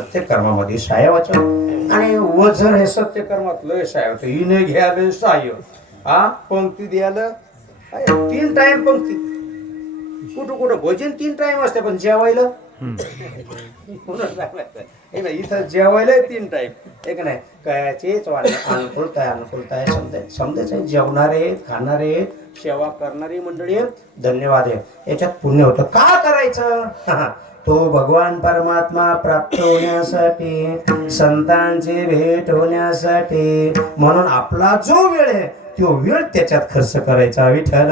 सत्यकर्मामध्ये साय वाचन आणि वजन हे सत्यकर्मात लय साय होतं. हिने घ्यायला साय हा पंक्ती द्यायला 3 टाइम पंक्ती. कुठं कुठं भोजन 3 टाइम असते पण जेवायला इथं जेवायला 3 टाइम एक नाही कयाचेच वाढ अनुकूलता अनुकूलता समजायचं. जेवणारे खाणारे सेवा करणारी मंडळी धन्यवाद आहे. याच्यात पुण्य होतं. का करायचं? तो भगवान परमात्मा प्राप्त होण्यासाठी संतांची भेट होण्यासाठी. म्हणून आपला जो वेळ आहे तो वेळ त्याच्यात खर्च करायचा. विठ्ठल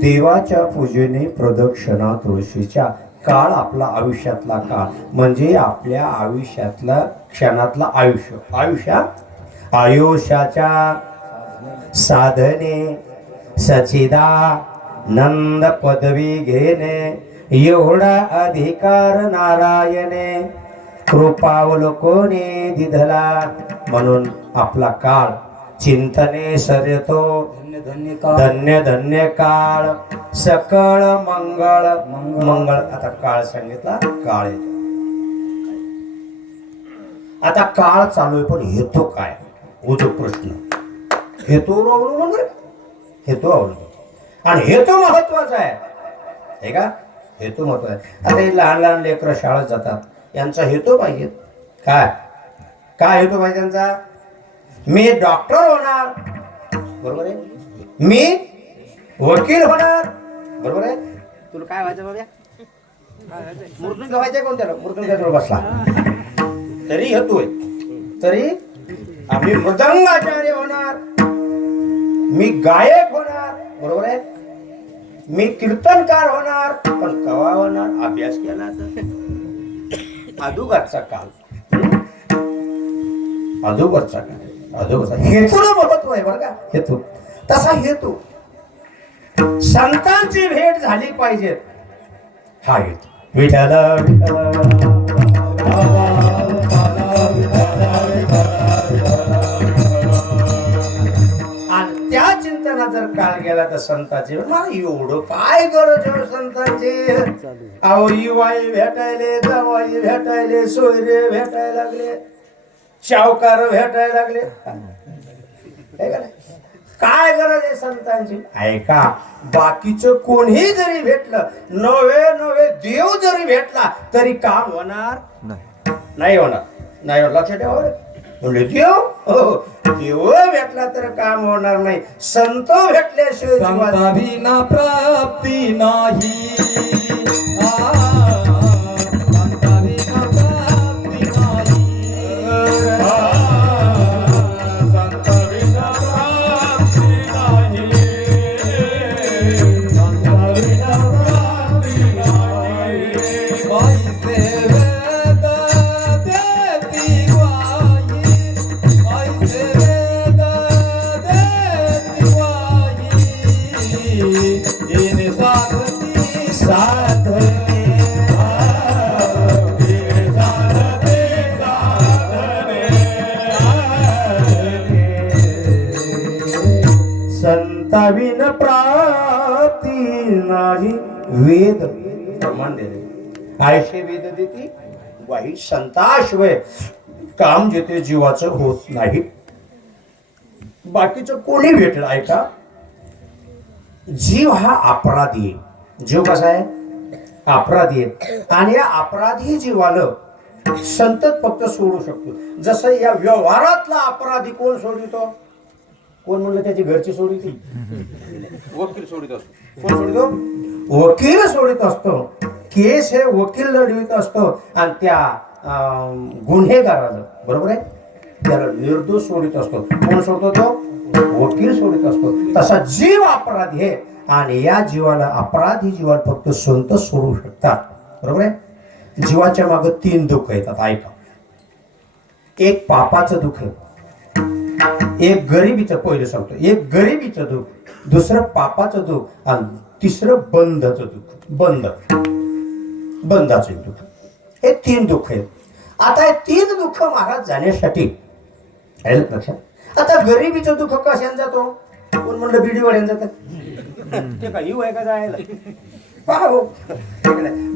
देवाच्या पूजेने प्रदक्षिणा तुळशीच्या. काळ आपला आयुष्यातला काळ म्हणजे आपल्या आयुष्यातला क्षणातला आयुष्याच्या साधने सचिदानंद पदवी घेणे एवढा अधिकार नारायणे कृपावलोकने दिधला. म्हणून आपला काळ चिंतने सरतो धन्य धन्य काळ सकळ मंगळ मंगळ. आता काळ सांगितला. काळ येतो. आता काळ चालू आहे पण येतो काय? उजो प्रश्न हेतूवर अवलंबून बरं, हेतू अवलंबून, आणि हेतू महत्वाचा आहे हे का, हेतू महत्वाचा आहे. आता हे लहान लहान लेकरं शाळेत जातात, यांचा हेतू पाहिजे काय, काय हेतू पाहिजे त्यांचा, मी डॉक्टर होणार, बरोबर आहे, मी वकील होणार, बरोबर आहे. तुला काय व्हायचं बाबा, मूर्तून व्हायचं कोणत्याला, मूर्तून काय बसला तरी हेतू आहे, तरी आम्ही मृदंगाचार्य होणार, मी गायक होणार, बरोबर आहे, मी कीर्तनकार होणार, पण कवा होणार, अभ्यास केला तर अदुगरचा काल, अदुगरचा काल, अदुगरचा हेतूला महत्व आहे बरं का, हेतू तसा हेतू संतांची भेट झाली पाहिजे, हा हेतू. विठ्ठल आणि त्या चिंतनात जर काळ गेला तर संतांचे मला एवढं काय गरज आहे संतांची, अहो युवाई भेटायले, जवाई भेटायले, सोयरे भेटायला लागले, शावकार भेटायला लागले, काय गरज आहे संतांची. ऐका, बाकीचं कोणी जरी भेटलं, नवे नवे देव जरी भेटला तरी काम होणार नाही, होणार नाही, लक्षात ठेवा. म्हणजे देव, हो देव भेटला तर काम होणार नाही, संत भेटल्याशिवाय बिना प्राप्ती नाही, संताविन प्राप्ती नाही. वेद प्रमाण दिले, आयशे वेद देती वाई, संताशिवाय काम जेथे जीवाचं होत नाही. बाकीचं कोणी भेटलं, ऐका, जीव हा अपराधी आहे, जीव कसा आहे, अपराधी आहे, आणि या अपराधी जीवाला संत फक्त सोडू शकतो. जसं या व्यवहारातला अपराधी कोण सोडितो, कोण म्हणलं त्याची घरची सोडिती, वकील सोडित असतो. कोण सोडितो, वकील सोडित असतो. केस हे वकील लढवित असतो, आणि त्या गुन्हेगाराला, बरोबर आहे, त्याला निर्दोष सोडित असतो. कोण सोडतो, तो वकील सोडित असतो. तसा जीव अपराधी आहे, आणि या जीवाला, अपराधी जीवाला फक्त संत सोडू शकतात, बरोबर आहे. जीवाच्या मागे 3 दुःख येतात, ऐका. एक पापाचं दुःख, एक गरिबीचं, पहिलं सांगतो, एक गरिबीचं दुःख, दुसरं पापाचं दुःख, आणि तिसरं बंधाचं दुःख, बंधाचं दुःख. हे 3 दुःख आहेत. आता हे 3 दुःख महाराज जाण्यासाठी लक्षात. आता गरिबीचं दुःख कशाने जातो, कोण म्हणलं बिडी वाढ्याने जातात, ते का येऊ आहे का जायला, पाहू.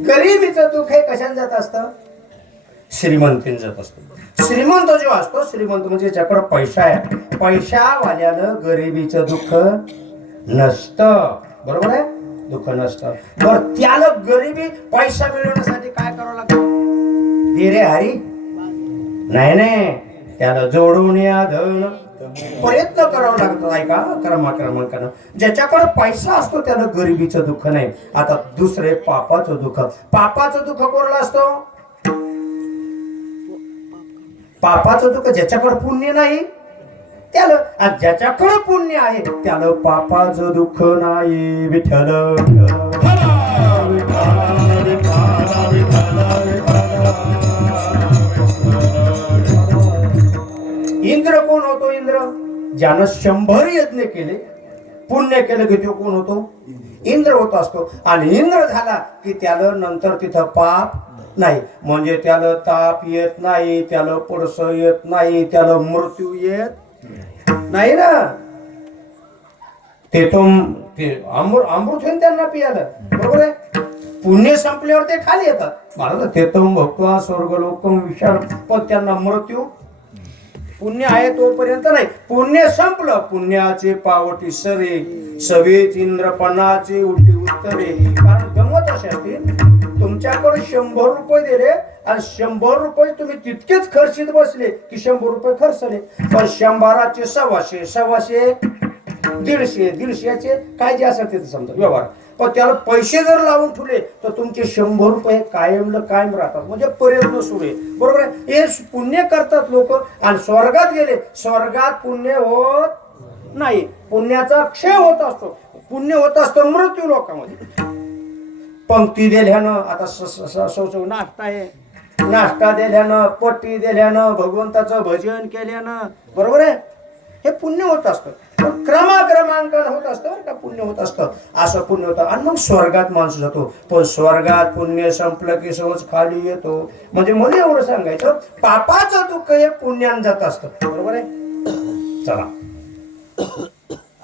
गरिबीचं दुःख हे कशाने जात असतं, श्रीमंतीने जात असतो. श्रीमंत जो असतो, श्रीमंत म्हणजे ज्याकडे पैसा आहे, पैशावाल्यानं गरिबीचं दुःख नसतं, बरोबर आहे, दुःख नसतं. बरं, त्याला गरिबी पैसा मिळवण्यासाठी काय करावं लागतं, दे रे हरी, नाही, त्याला जोडून या धन प्रयत्न करावा लागतो, ऐका, क्रमाक्रमांकानं. ज्याच्याकडे पैसा असतो त्याला गरिबीचं दुःख नाही. आता दुसरे पापाचं दुःख, पापाचं दुःख कोणाला असतो, पापाचं दुःख ज्याच्याकडे पुण्य नाही त्याला, आणि ज्याच्याकडे पुण्य आहे त्याला पापाचं दुःख नाही. विठ्ठल इंद्र कोण होतो, इंद्र ज्यानं 100 यज्ञ केले, पुण्य केलं की तो कोण होतो, इंद्र होत असतो. आणि इंद्र झाला की त्याला नंतर तिथं पाप नाही, म्हणजे त्याला ताप येत नाही, त्याला पडस येत नाही, त्याला मृत्यू येत नाही ना. ते तो अमृत होईल त्यांना पियाला, बरोबर आहे. पुण्य संपल्यावर ते खाली येतात, महाराज ते तो भक्त्वा स्वर्गलोकम विचार, पण त्यांना मृत्यू पुण्य आहे तोपर्यंत नाही. पुण्य संपलं, पुण्याचे पावटी सरे, सवेत इंद्रपणाचे उठी उत्तरे. कारण गमत अशी असते, तुमच्याकडे 100 रुपये दिले आणि 100 रुपये तुम्ही तितकेच खर्चित बसले की 100 रुपये खर्चले. पण 100चे 100, 100चे 150, 150चे काय जे असेल ते समजा व्यवहार. पण त्याला पैसे जर लावून ठेवले तर तुमचे 100 रुपये कायम राहतात. म्हणजे पर्यंत सुरू आहे. बरोबर आहे. हे पुण्य करतात लोक आणि स्वर्गात गेले, स्वर्गात पुण्य होत नाही. पुण्याचा क्षय होत असतो, पुण्य होत असतं मृत्यू लोकांमध्ये. पंक्ती दिल्यानं आता नाश्ता आहे, नाश्ता दिल्यानं, पट्टी दिल्यानं, भगवंताचं भजन केल्यानं, बरोबर आहे, हे पुण्य होत असतं. क्रमाक्रमांकानं होत असतं बरं का, पुण्य होत असतं. असं पुण्य होतं आणि मग स्वर्गात माणूस जातो. पण स्वर्गात पुण्य संपलं की सहज खाली येतो. म्हणजे मला एवढं सांगायचं, पापाचं दुःख हे पुण्यानं जात असतं. बरोबर आहे. चला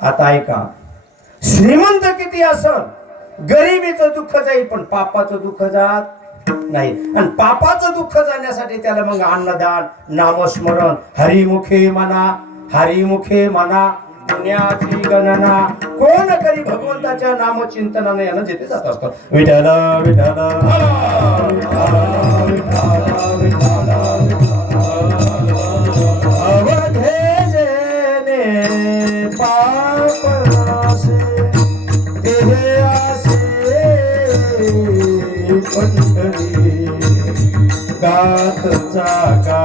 आता ऐका, श्रीमंत किती असल, गरिबीचं दुःख जाईल पण पापाचं दुःख जात नाही. आणि पापाचं दुःख जाण्यासाठी त्याला मग अन्नदान, नामस्मरण, हरिमुखे म्हणा, हरिमुखे म्हणा, पुण्याची गणना कोण करी भगवंताच्या नामचिंतनाने यानं जेथे जात असतं. विठ्ठल विठ्ठल अवधे जेने पाप नासे, तेहे आसे पंढरी. गात जागा,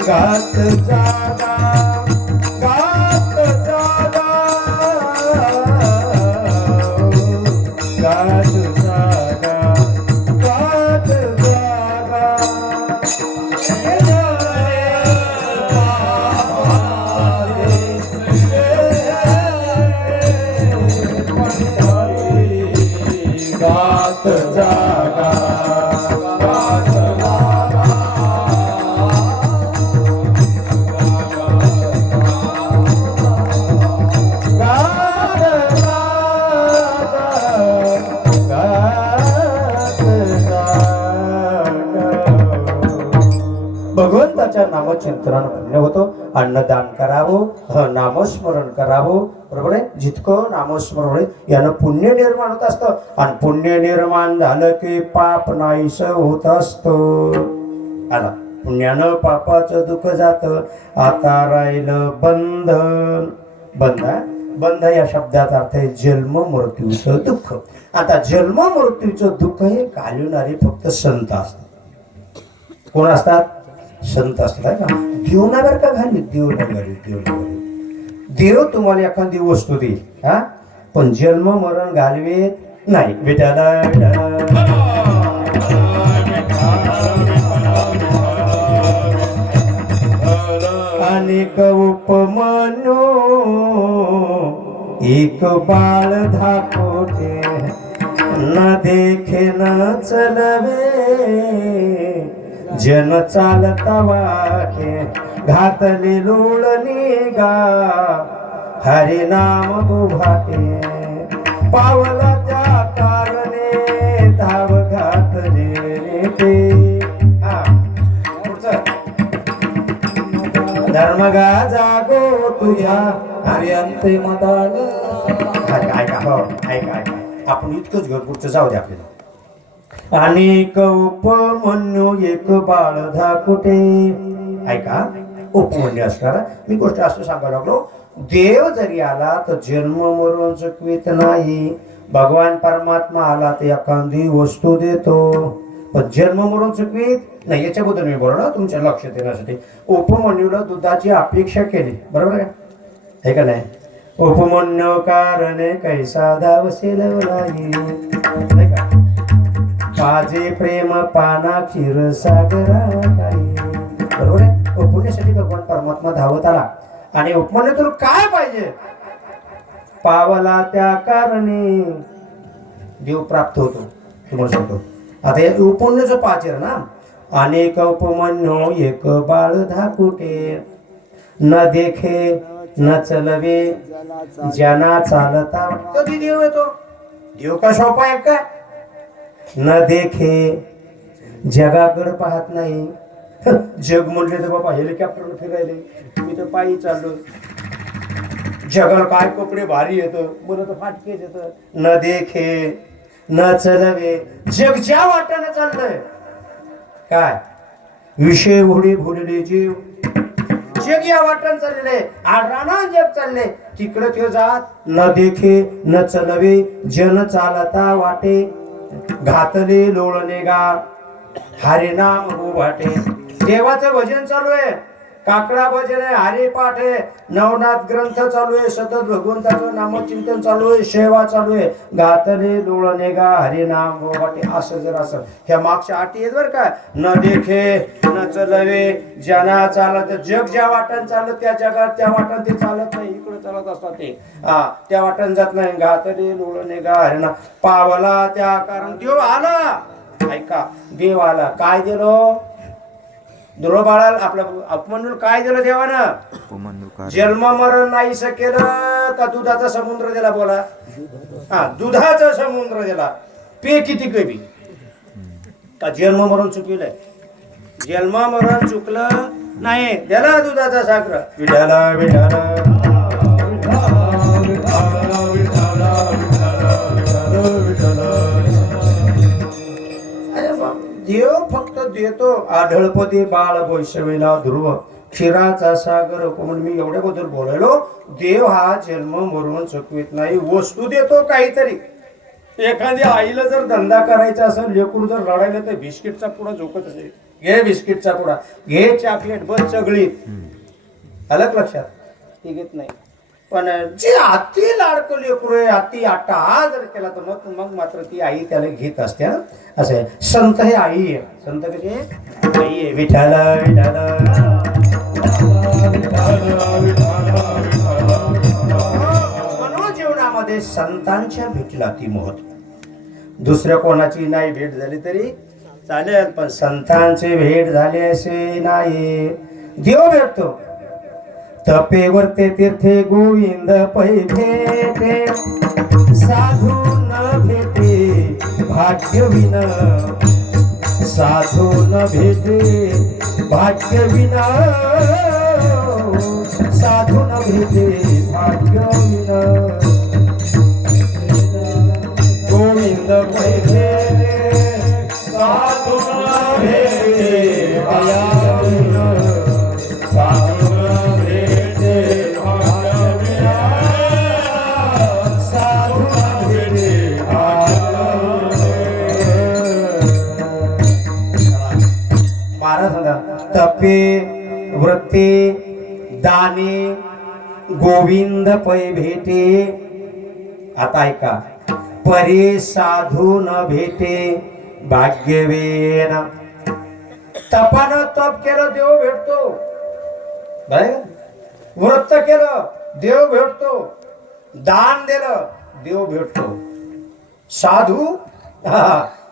गात जागा, गात जागा, गात जागा, गात जागा. गात जागा, गात जागा. भगवंताच्या नामचिंतनानं पुण्य होतं. अन्नदान करावं, नामस्मरण करावं. बरोबर आहे. जितकं नामस्मरण होईल यानं पुण्य निर्माण होत असतं. आणि पुण्य निर्माण झालं की पाप नाहीस होत असतं. आला पुण्यानं पापाचं दुःख जातं. आता राहिलं बंधन. बंध या शब्दाचा अर्थ आहे जन्म मृत्यूचं दुःख. आता जन्म मृत्यूचं दुःख हे घालवणारे फक्त संत असतात. कोण असतात? संत असतात का. देव ना बरं का घाली, देव ना घाली, देव ना घाली. देव तुम्हाला एखादी वस्तू देईल, हा, पण जन्म मरण घालवेत नाही. विठाला अनेक उपमानो एक बाळ धाकोटे, न देखे न चलवे जन चालता वाटे. घातले लोळणी गा हरि नाम बुभाटे, पावला त्या कारणे धाव घातले ते. हा पुढचं. धर्मगा जागो तुझ्या हरियंते मदाल. ऐका हो, ऐका. आपण इतकंच घर पुढचं जाऊ दे आपल्याला. अनेक उपमन्यू एक बाळ धाकुटे. ऐका, उपमन्यू असणारा मी गोष्ट असं सांगायला लागलो. देव जरी आला तर जन्म मरण चुकवीत नाही. भगवान परमात्मा आला तर एखादी वस्तू देतो, पण जन्म मरण चुकवीत नाही. याच्याबद्दल मी बोललो तुमच्या लक्षात येण्यासाठी. उपमन्यूला दुधाची अपेक्षा केली, बरोबर आहे का नाही. उपमन्यू कारणे कैसा धावसे लवलाई. माझे प्रेम पाना क्षीर सागरा काही. बरोबर आहे. पुण्यासाठी भगवान परमात्मा धावत आला. आणि उपमान्य तुला काय पाहिजे, पावला त्या कारणे देव प्राप्त होतो. तुम्हाला सांगतो आता हे उपमान्याचं पाचर ना. अनेक उपमान्यो एक बाळ धाकुटे, न देखे न चलवे ज्यांना चालता. कधी देव येतो? देव का सोपा आहे का? न देखे जगाकडे पाहत नाही, जग म्हणले तर बाबा हेलिकॉप्टरनं फिरायले, मी तर पायी चाललो. जगाला काय कपडे भारी येतं, मला तर फाटकेच येतं. न देखे न चलवे, जग ज्या वाटानं चाललंय. काय विषय भोळे भोलले जीव, जग या वाटण चालले, आडराना जग चालले. तिकडं ते जात न देखे न चलवे, जन चालता वाटे. घातले लोळणे गा, हरे नाम हो वाटे. देवाचं भजन चालू आहे, काकडा भजन आहे, हरे पाठ आहे, नवनाथ ग्रंथ चालू आहे, सतत भगवंताचं नामचिंतन चालू आहे, सेवा चालू आहे. घातले लोळणे गा, हरे नाम हो वाटे. असं जर असं ह्या मागच्या अटी आहेत बरं का. न देखे न चलवे, ज्यांना चालत, जग ज्या वाटण चालत त्या जगात त्या वाटण ते चालत नाही, इकडे चालत असतात ते. त्या वाटण जात नाही. घातले लोळणे गा, हरे नाम. पावला त्या कारण देव आला. ऐका, देव आला. काय दिलं दुरो बाळाला, आपल्या अपमन्यूला काय दिलं देवानं? जन्म मरण नाही केलं का दुधाचा समुद्र दिला. बोला, दुधाचा समुद्र दिला. पे किती कमी का जन्म मरण चुकलंय? जन्म मरण चुकलं नाही, त्याला दुधाचा सागर. विठाला विठाला देव फक्त देतो. आढळपती बाळ वैष्णवीला ध्रुव, क्षीराचा सागर म्हणून मी एवढ्याबद्दल बोलायलो. देव हा जन्म मरून चुकवित नाही, वस्तू देतो काहीतरी. एखाद्या आईला जर धंदा करायचा असेल, लेकरू जर रडायला तर बिस्किटचा पुडा झोकत असेल, घे बिस्किटचा पुडा, घे चॉकलेट, बस सगळी. अलग लक्षात ती घेत नाही. पण जे अति लाडकं लेकरू आहे, अति आटा जर केला तर मग मात्र ती आई त्याला घेत असते. असं आहे. संत हे आई आहे. संत कसे आई आहे. विठाला विठाला मनोजीवनामध्ये संतांच्या भेटीला ती महत्व. दुसऱ्या कोणाची नाही भेट झाली तरी चालेल, पण संतांची भेट झाली असे नाही. देव भेटतो. तपेवरते तीर्थे गोविंद पै भेटे, साधू न भेटे भाग्यविन. साधू न भेटे भाग्यविन, साधू न भेटे भाग्यविन. गोविंद पै भेटे, साधू न भेटे भाग्यविन. साधू तपे व्रते दाने गोविंद पै भेटे. आता ऐका, परे साधू न भेटे भाग्यवेन. तपानं तप केलं देव भेटतो, व्रत केलं देव भेटतो, दान दिलं देव भेटतो. साधू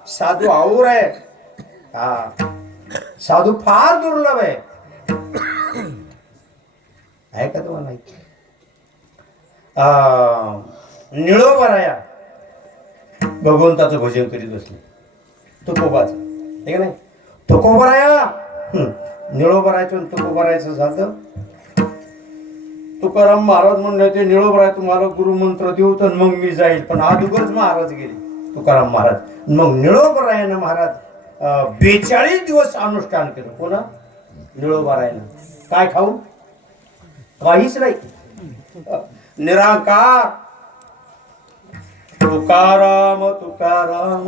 साधू आऊर आहे. साधू फार दुर्लभ आहे. का तुम्हाला निळोबराया भगवंताचं भजन करीत बसले. तुकोबाच आहे का नाही? तुकोबराया निळोबरायचं तुकोबरायचं झालं. तुकाराम महाराज म्हणले ते निळोबराय तुम्हाला गुरुमंत्र देऊ तर मग मी जाईल. पण अगोदरच महाराज गेले तुकाराम महाराज. मग निळोबरायानं महाराज 42 दिवस अनुष्ठान केलं. कोणा? निळोबारायनं. काय खाऊ? काहीच नाही, निराकार. तुकाराम तुकाराम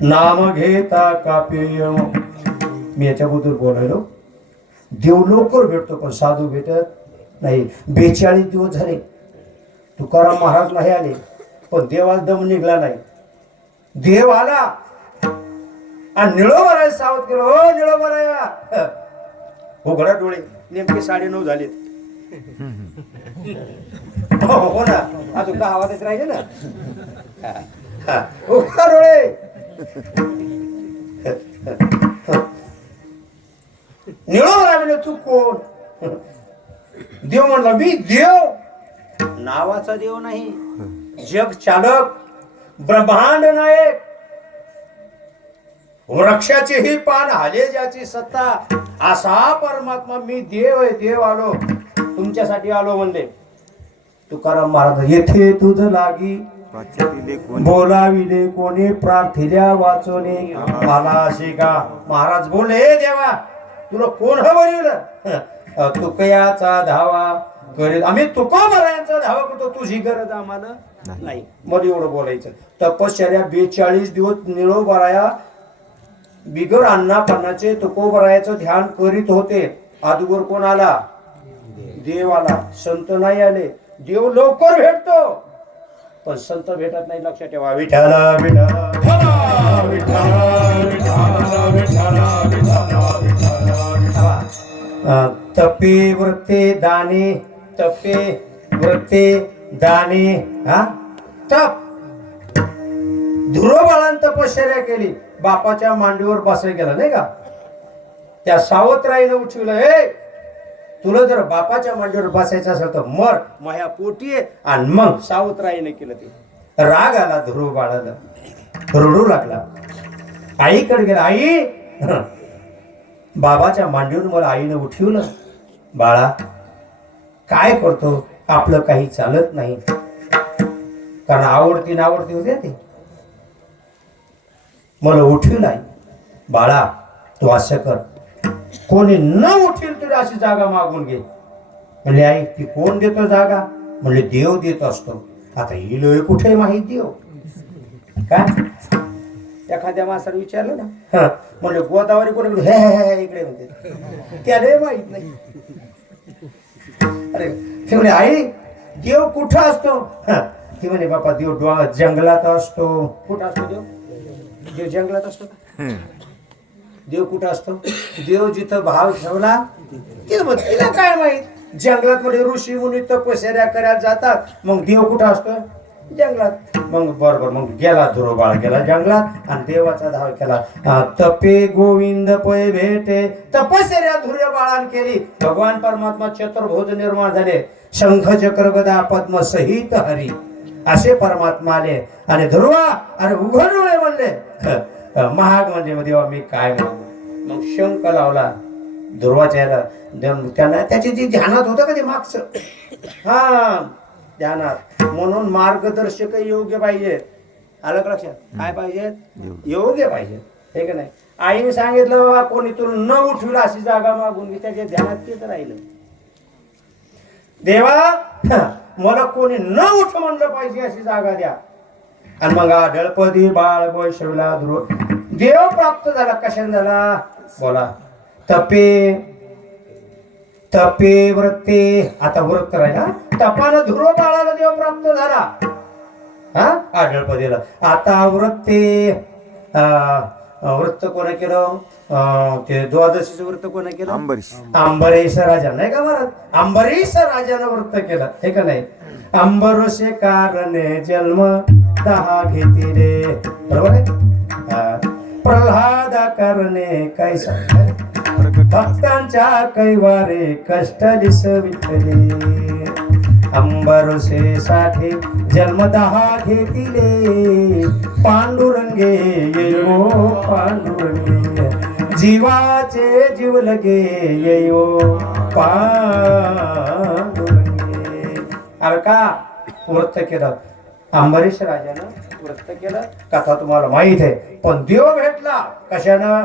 नाम घेता कापेय. मी याच्याबद्दल बोलायलो. देव लवकर भेटतो पण साधू भेटत नाही. 42 दिवस झाले तुकाराम महाराज नाही आले, पण देवाला दम निघला नाही. देव आला आणि निळोबराय सावध केलं. हो निळोबराया, हो घडा डोळे. नेमके 9:30 झालेत. हो ना, अजून 10 वाजत राहिले ना. हो घडा डोळे. निळोबराय म्हणजे तू कोण? देव म्हणला मी देव. नावाचा देव नाही, जग चालक, ब्रह्मांड नायक. वृक्षाचेही पान हाले ज्याची सत्ता, असा परमात्मा मी देव आहे, देव आलो तुमच्यासाठी आलो म्हणले तुकाराम महाराज. येथे तुझ लागी बोलाविले कोणी, प्रार्थिल्या वाचोने मला शिका. महाराज बोलले, हे देवा तुला कोण बोलवलं? तुकयाचा धावा करेल आम्ही, तुकोबरायांचा धावा करतो, तुझी गरज आम्हाला नाही. मध्ये एवढं बोलायचं. तपश्चर्या 42 दिवस निळोबराया बिगर अन्ना पन्नाचे तुकोबरायाचं ध्यान करीत होते. अदुगर कोण आला? देव आला. संत नाही आले. देव लवकर भेटतो पण संत भेटत नाही, लक्षात ठेवा. विठ्ठल तपे व्रते दाने, तपे व्रते दाने. हा तप. ध्रुवबाळानं तपश्चर्या केली, बापाच्या मांडीवर बसायला गेला नाही का. त्या सावत्राईनं उठवलं, हे तुला जर बापाच्या मांडीवर बसायचं असेल तर मर माया पोटी आहे. आणि मग सावत्राईने केलं ते. राग आला ध्रुव बाळाला, रडू लागला. आईकडे गेला. आई बाबाच्या मांडीवर मला आईने उठवलं. बाळा काय करतो, आपलं काही चालत नाही. कारण आवडती नावडती होते ते. मला उठवलं आई. बाळा तू असं कर, कोणी न उठेल तरी अशी जागा मागून घे. म्हणले आई ती कोण देतो जागा? म्हणले देव देत असतो. आता ही लोय कुठे माहीत देव काय? एखाद्या माणसाला विचारलं ना, म्हणले गोदावरी कोणी, हे इकडे म्हणते, त्याला माहित नाही. अरे ते म्हणे आई देव कुठं असतो? ती म्हणे बापा देव जंगलात असतो. कुठं असतो देव? देव जंगलात असतो का? देव कुठं असतो? देव जिथं भाव ठेवला तिला काय माहित. जंगलात मध्ये ऋषी मुनी तपश्चर्या करायला जातात, मग देव कुठं असतो? जंगलात. मग बरोबर मग गेला ध्रुवबाळ, गेला जंगलात आणि देवाचा धाव केला. तपे गोविंद पै भेटे, तपश्चर्या ध्रुवबाळान केली. भगवान परमात्मा चतुर्भुज निर्माण झाले. शंख चक्र गदा पद्म सहित हरी असे परमात्मा आले. आणि ध्रुवा अरे उघड डोळे म्हणले, महाग म्हणजे देवा मी काय मागू. मग शंख लावला ध्रुवाच्या याला. त्यांना त्याची जी ध्यानात होतं का ते मागचं, हा ध्यानात. म्हणून मार्गदर्शक योग्य पाहिजे. आलं का लक्षात? काय पाहिजे? योग्य पाहिजे, हे का नाही. आईने सांगितलं बाबा कोणी तुला न उठविल अशी जागा मागून घे, त्याच्या ध्यानात तेच राहिलं. देवा मला कोणी न उठ म्हणलं पाहिजे अशी जागा द्या. आणि मग आढळपदी बाळ गोष्ठला ध्रुव देव प्राप्त झाला. कशाने झाला? बोला. तपे तपे व्रते. आता व्रत राहिला. तपानं ध्रुव बाळाला देव प्राप्त झाला, हा आढळपदीला. आता व्रते व्रत कोणा केलं? ते द्वादशीचं व्रत कोणा केलं? अंबरीश राजा नाही का महाराज? अंबरीश राजानं व्रत केलं, हे का नाही. अंबरसे कारणे जन्म दहा घेतिले, बरोबर आहे. प्रल्हाद करणे कैसा भक्तांच्या कैवारे कष्ट दिसवितले. अंबरसे साठी जन्म दहा घेतिले. पांडुरंगे येयो पांडुरंगे, जीवाचे जीव लगे येयो पांडुरंगे. अरे का व्रत केलं? अंबरीश राजानं व्रत केलं. कथा तुम्हाला माहित आहे. पण देव भेटला कशानं?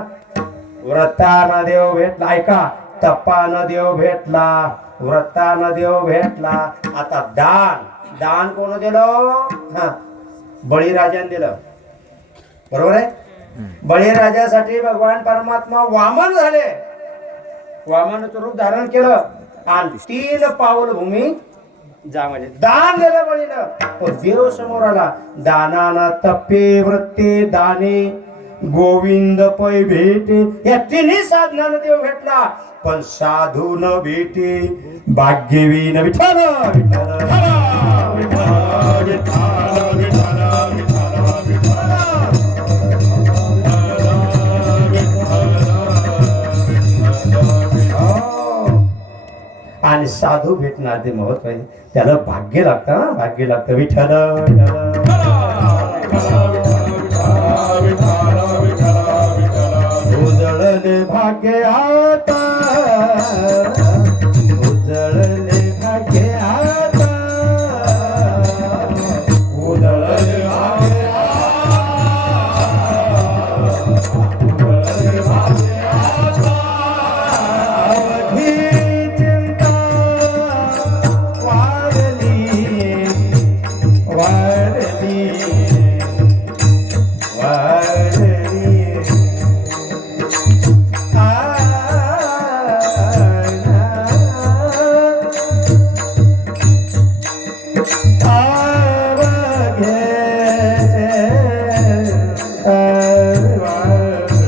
व्रतानं देव भेटला. ऐका, तपानं देव भेटला, व्रतानं देव भेटला. आता दान, दान कोण दिलं? बळीराजाने दिलं, बरोबर आहे. बळीराजासाठी भगवान परमात्मा वामन झाले. वामनाचं रूप धारण केलं आणि 3 पाऊल भूमी जा म्हणजे दान दिलं बळीनं. पण देव समोर आला. दानाना तपे व्रते दाने गोविंद पै भेटे. या 3 साधनानं देव भेटला. पण साधू न भेटे भाग्यवीन विठ्ठल विठ्ठल आणि साधू भेटणार ते महत्व आहे. त्याला भाग्य लागतं, ना भाग्य लागतं. विठ्ठल भाग्य आता उजळले भाग्य आता उजळले भाग्य अवघी चिंता वाढली वाढली वाढली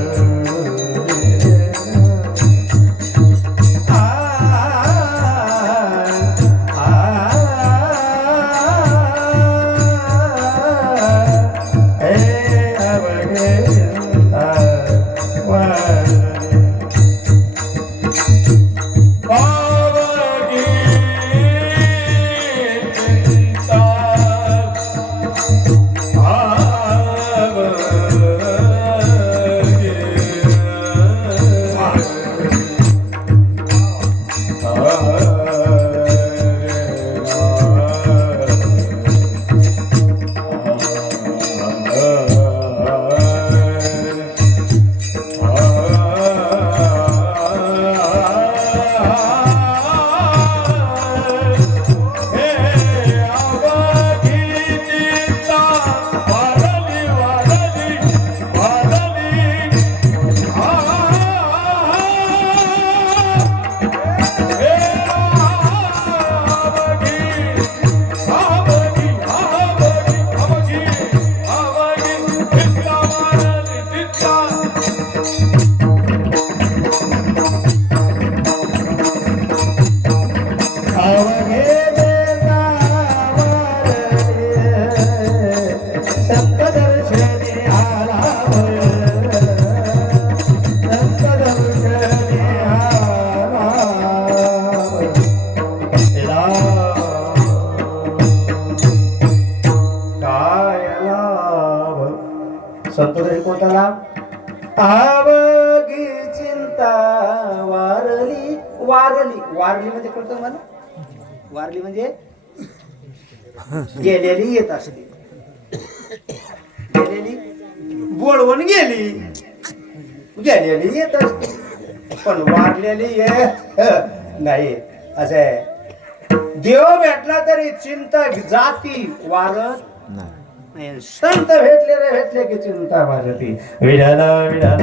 संतोष कोणता लाभ आवगी चिंता वारली वारली वारली म्हणजे कोणतं मला वारली म्हणजे गेलेली येत असली गेलेली बोलवून गेली गेलेली येत असते पण वारलेली येत नाही असं आहे देव भेटला तरी चिंता जाती वारत नाही संत भेटले की चिंता वारती विठाल विठाल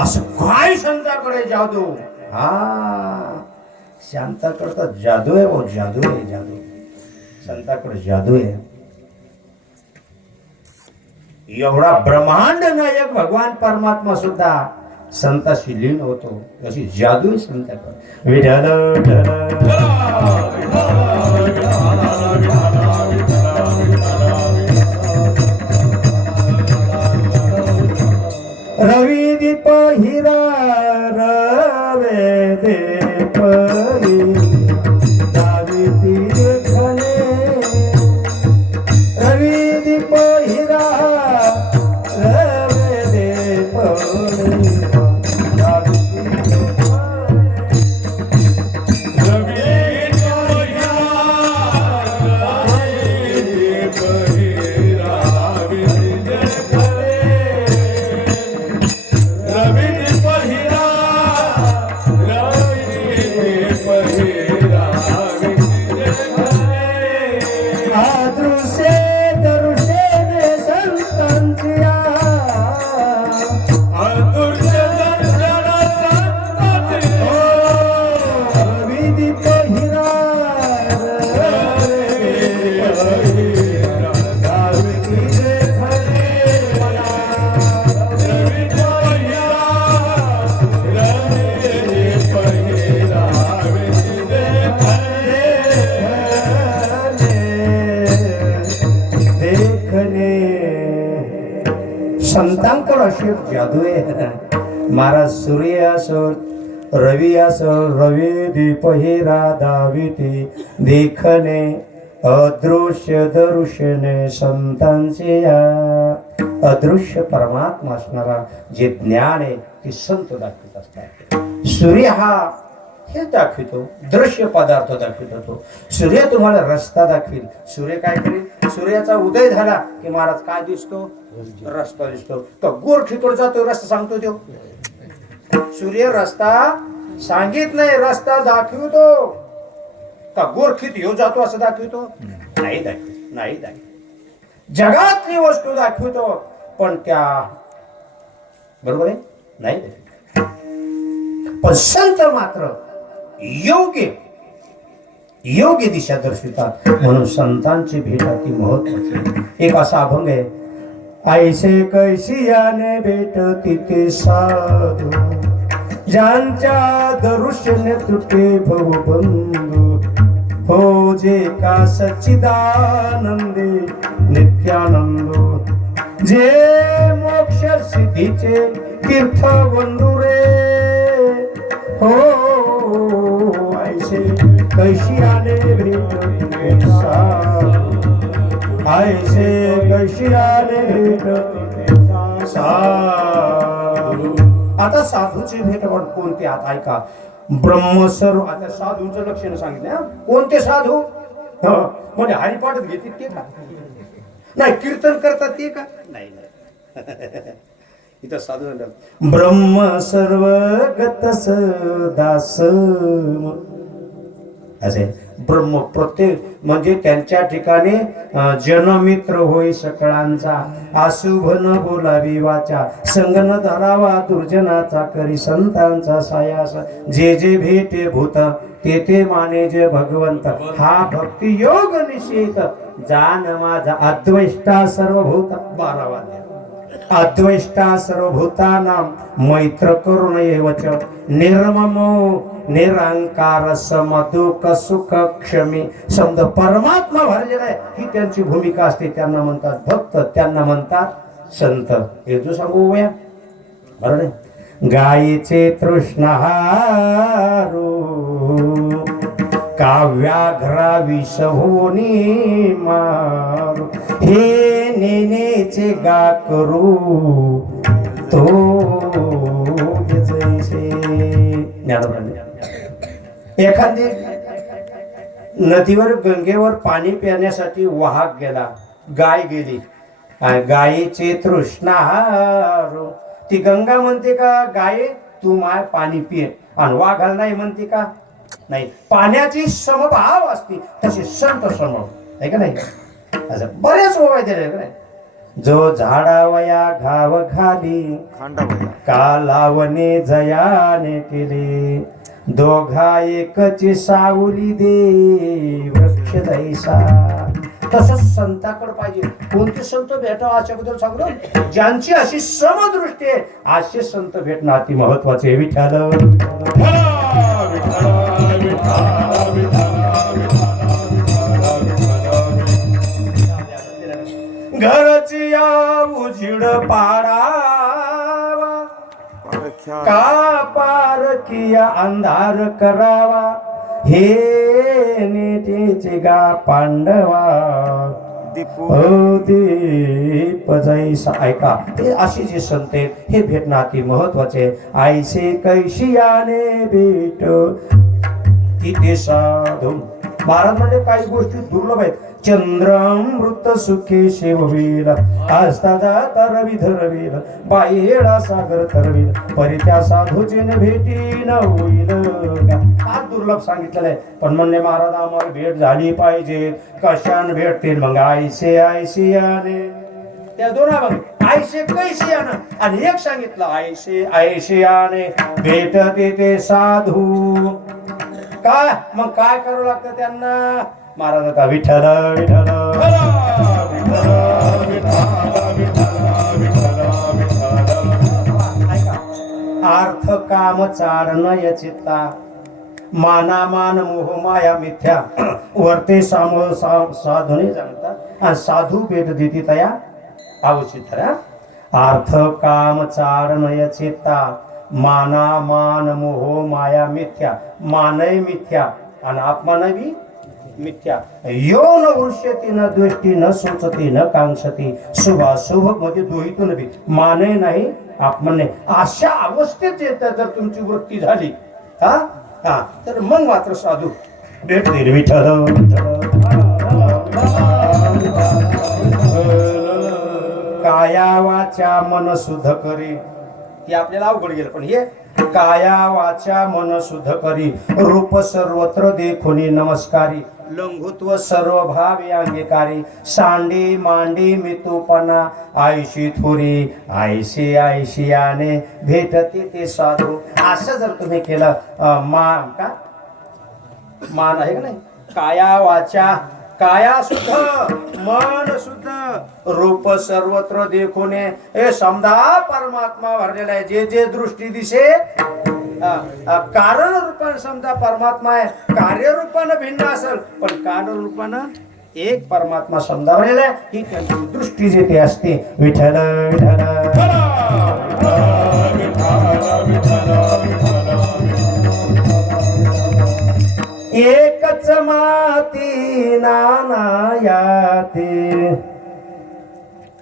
असं काय संताकडे जादू हा शांताकडे तर जादू आहे वो जादू आहे जादू संताकडे जादू आहे एवढा ब्रह्मांड नायक भगवान परमात्मा सुद्धा संताशी लीन होतो अशी जादू आहे संताकडे विठाल रवी दीप हिरा रवे दीप दाविती खणे रवी दीप हिरा रवे दीप संतांकडे अशी जादू आहे महाराज सूर्य असो रवी असो रवी दीप हिरा दाविती देखणे अदृश्य दर्शने संतांचे या अदृश्य परमात्मा असणारा जे ज्ञान आहे ते संत दाखवित असतात. सूर्य हा हे दाखवितो, दृश्य पदार्थ दाखवित होतो. सूर्य तुम्हाला रस्ता दाखवेल. सूर्य काय करेल? सूर्याचा उदय झाला की महाराज काय दिसतो? रस्ता दिसतो. तो गोरखीकडे जातो, रस्ता सांगतो तो. सूर्य रस्ता सांगित नाही, रस्ता दाखवितो. का गोरखीत येऊ जातो असं दाखवितो? नाही दाखवित, नाही दाखवित. जगातली वस्तू दाखवितो, पण त्या बरोबर आहे नाही दाखवित. पण संत मात्र योग्य योग्य दिशा दर्शवितात. म्हणून संतांची भेट अति महत्वाची. एक असा अभंग आहे, ऐसे कैसियाने भेट तिथे साधू, ज्यांच्या दर्शने तुटे भवबंधू, हो जे का सच्चिदानंदे नित्यानंदो, जे मोक्ष सिद्धीचे तीर्थ बंधुरे, हो ऐसे कैसियाने भेट तिथे साधू, ऐसे कैसियाने भेट तिथे साधू. आता साधूची भेट कोणती? आता ऐका, ब्रह्मसर्व. आता साधूंचं लक्षण सांगितलं. कोणते साधू? म्हणजे हरिपाठ घेतील ते का? नाही. कीर्तन करतात ते का? नाही नाही. इथं साधू ब्रह्म सर्वगतस दास असे ब्रह्म प्रत्येक म्हणजे त्यांच्या ठिकाणी जनमित्र होई सकळांचा, अशुभ न बोलावी वाचा, संग न धरावा दुर्जनाचा, करी संतांचा सायास, जे जे भेटे भूत ते ते माने जे भगवंत, हा भक्ती योग निश्चित, जान माझा अद्वैष्टा सर्वभूत. 12 वाद्य. अद्वैष्टा सर्वभूतानां मैत्र करुण एवच, निर्ममो निरंकार समदुःख सुख क्षमी. समजा परमात्मा भरलेला आहे ही त्यांची भूमिका असते. त्यांना म्हणतात भक्त, त्यांना म्हणतात संत. हे तू सांगू या बरोबर आहे. गायीचे तृष्णाहारू काव्याघ्रा विष होनी मारू, हे नेनेचे गा करू तो जैसे. एखादी नदीवर गंगेवर पाणी पिण्यासाठी वाहक गेला, गाय गेली. गायीचे तृष्णाहारू. ती गंगा म्हणते का गाय तू माय पाणी पिये, आणि वाघाला नाही म्हणते का? नाही. पाण्याची समभाव असते तसे संत समभाव आहे का नाही? असं बरेच ओवाय दिले का नाही. जो झाडावया घाव घाली का लावणे जयाने केले, दोघा एकची सावली दे वृक्ष दैसा. तसंच संताकडे पाहिजे. कोणते संत भेटावं याच्याबद्दल सांगतो, ज्यांची अशी समदृष्टी आहे असे संत भेटणं अति महत्वाचे. विठ्ठल घरची या उजिड पाडावा, का पारखिया अंधार करावा, हे नेतेचे गा पांडवा दीप जैसा. ऐका, हे असे जे संत आहेत हे भेटणं अति महत्वाचे. ऐसे कैशियाने भेट तिथे साधू. महाराज म्हणजे काही गोष्टी दुर्लभ आहेत. चंद्रामृत सुखे शेववील, आस्था जाता रवी धरवील, बाई हेळा सागर तरवील, परी त्या साधूचे भेटी न होईल. फार दुर्लभ सांगितलेलं आहे. पण म्हणले महाराज आम्हाला भेट झाली पाहिजे. कशाने भेटतील? मग आयसे आयशियाने. त्या दोन बघ, आयसे कैशियाने आणि एक सांगितलं आयसे आयशियाने भेटते ते साधू. काय मग काय करावं लागतं त्यांना? महाराज आता विठ्ठल विठ्ठल अर्थ काम चारणय चित्ता, माना मान मोह माया मिथ्या, वर्ते सामो साधुने जाणता, साधू भेट देती तया अवचित. अर्थ काम चारणय चित्ता, माना मान मोह माया मिथ्या. मानय मिथ्या आणि आत्मा बी मिथ्या यो न वृष्यती न द्वेष्टी न सोचती न कांक्षती शुभाशुभ मध्ये दोहीतून बी माने नाही आपण नाही अशा अवस्थेत येतात जर तुमची वृत्ती झाली हा हा तर मग मात्र साधू भेटतील विठ्ठल काया वाचा मन शुद्ध करी हे आपल्याला अवघड गेलं पण हे काया वाचा मन शुद्ध करी रूप सर्वत्र देखुनी नमस्कारी लंघुत्व सर्व भाव अंगीकारी सांडी मांडी मितूपणा आयशी थोरी आयशी आयशी आने भेटते ते साधू असं जर तुम्ही केलं मान का मान आहे का नाही काया वाचा काया शुद्ध मन शुद्ध रूप सर्वत्र देखुने हे समजा परमात्मा भरलेला आहे जे जे दृष्टी दिसे कारण रूपाने समजा परमात्मा आहे कार्य रूपानं भिन्न असेल पण कारण रूपानं एक परमात्मा समजा भरलेला आहे ही त्यांची दृष्टी जे ते असते विठ्ठल एकच माती नानायाती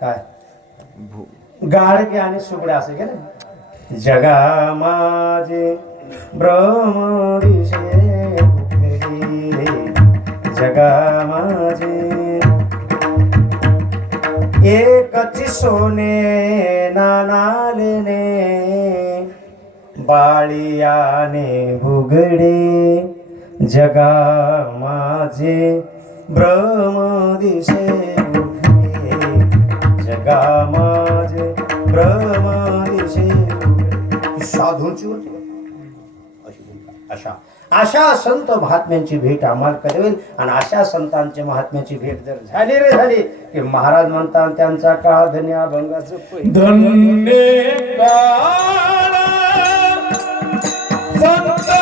काय गाडगे आणि सुगडे असे गेले जगा माझे ब्रह्मदिशे जगा माझे एकच सोने नानालेने बाळियाने भुगडे जगा माझे ब्रह्मदिशे जगा माझे ब्रह्मदिशे साधूंची अशा अशा संत महात्म्यांची भेट आम्हाला कधी होईल आणि अशा संतांच्या महात्म्याची भेट जर झाली रे झाली की महाराज म्हणतात त्यांचा काळ धन्य अभंगाचं धन्य काळ संत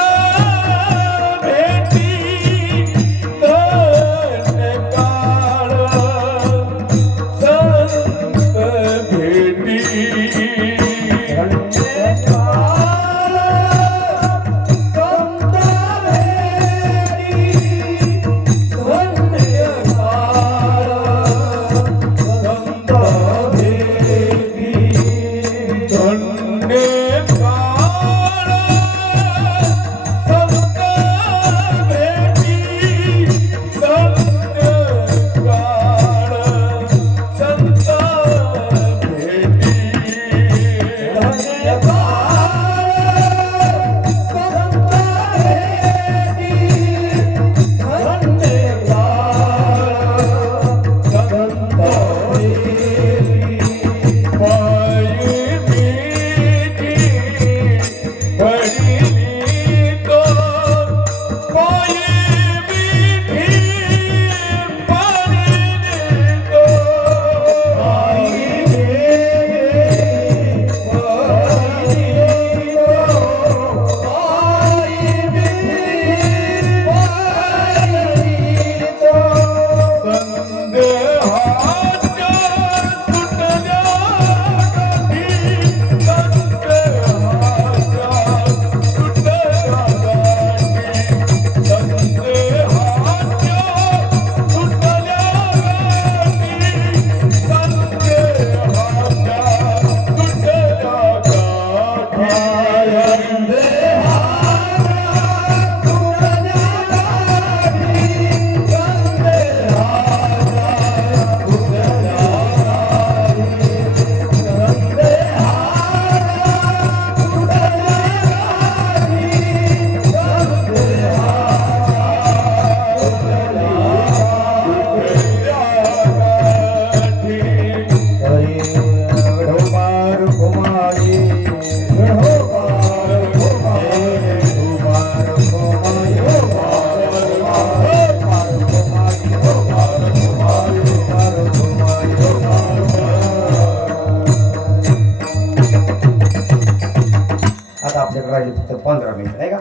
फक्त 15 मिनिट आहे का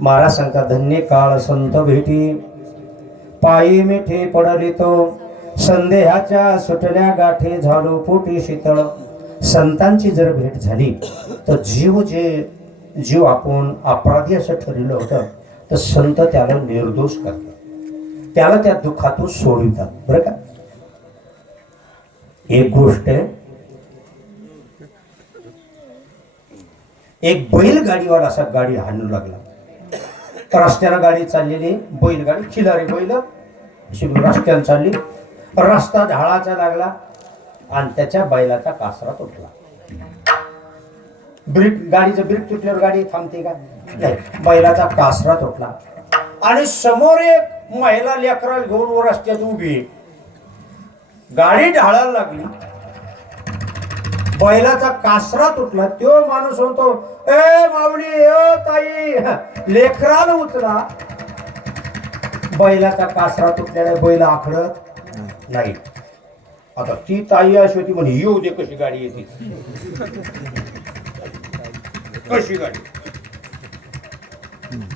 महाराज सांगतात धन्य काळ संत भेटी पायी मिठे पडली तो संदेहाच्या सुटल्या गाठी झालो पोटी शीतळ संतांची जर भेट झाली तर जीव आपण अपराधी असं ठरवलं होतं तर संत त्याला निर्दोष करतात, त्याला त्या दुःखातून सोडवितात. बरं का, एक गोष्ट आहे, एक बैलगाडीवर असा गाडी हाणू लागला. रस्त्यानं गाडी चाललेली, बैलगाडी खिलारी बैल अशी रस्त्यानं चालली, रस्ता ढाळाचा लागला आणि त्याच्या बैलाचा कासरा तुटला. गाडीचं ब्रेक तुटल्यावर गाडी थांबते का? नाही, बैलाचा कासरा तुटला आणि समोर एक महिला लेकराला घेऊन रस्त्यात उभी, गाडी ढाळायला लागली, बैलाचा कासरा तुटला. तो माणूस म्हणतो, ए माऊली, ओ ताई, लेकराला उचला. बैलाचा कासरा तुटल्याने बैल आखडत नाही. आता ती ताई अशी होती, म्हणे येऊ दे कशी गाडी येते, कशी गाडी.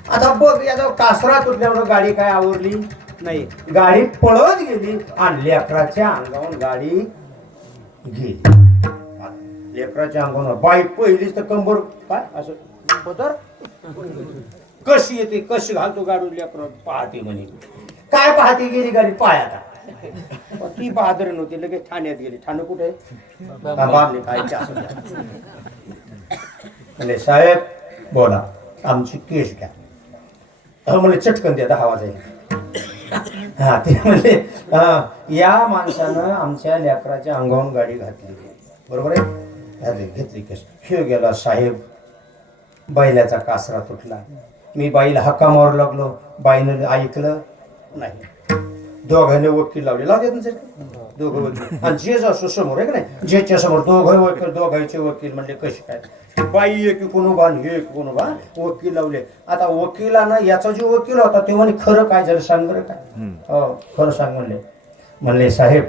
आता बघ, याचा कासरा तुटल्यामुळे गाडी काय आवरली नाही, गाडी पळत गेली आणि लेकराच्या अंगावर गाडी गेली. लेकराच्या अंगावर बाई पहिलीच तर कंबर काय असं पदर कशी येते, कशी घालतो गाडी लेकर पाहते. म्हणे काय पाहते, गेली गाडी पायाला. ती बहादर नव्हती, लगेच ठाण्यात गेली. ठाणे कुठे आहे? काय म्हणजे साहेब बोला, आमची केस घ्या. म्हणजे चटकन द्या, 10 वाजायला. हा, ते म्हणजे या माणसानं आमच्या लेकराच्या अंगावून गाडी घातली. बरोबर आहे, घेतली केस. हे गेला साहेब, बैलाचा कासरा तुटला. मी बाईला हक्का मारू लागलो, बाईनं ऐकलं नाही. दोघांनी वकील लावले, लावले दोघं वकील, आणि जे असो समोर आहे का नाही, ज्याच्या समोर दोघं वकील, दोघांचे वकील. म्हणले कशी काय, बाई एक कोण उभा आणि हे कोण उभा, वकील लावले. आता वकिलानं, याचा जो वकील होता ते म्हणे खरं काय झालं सांग बरं काय. हो खरं सांग म्हणले साहेब,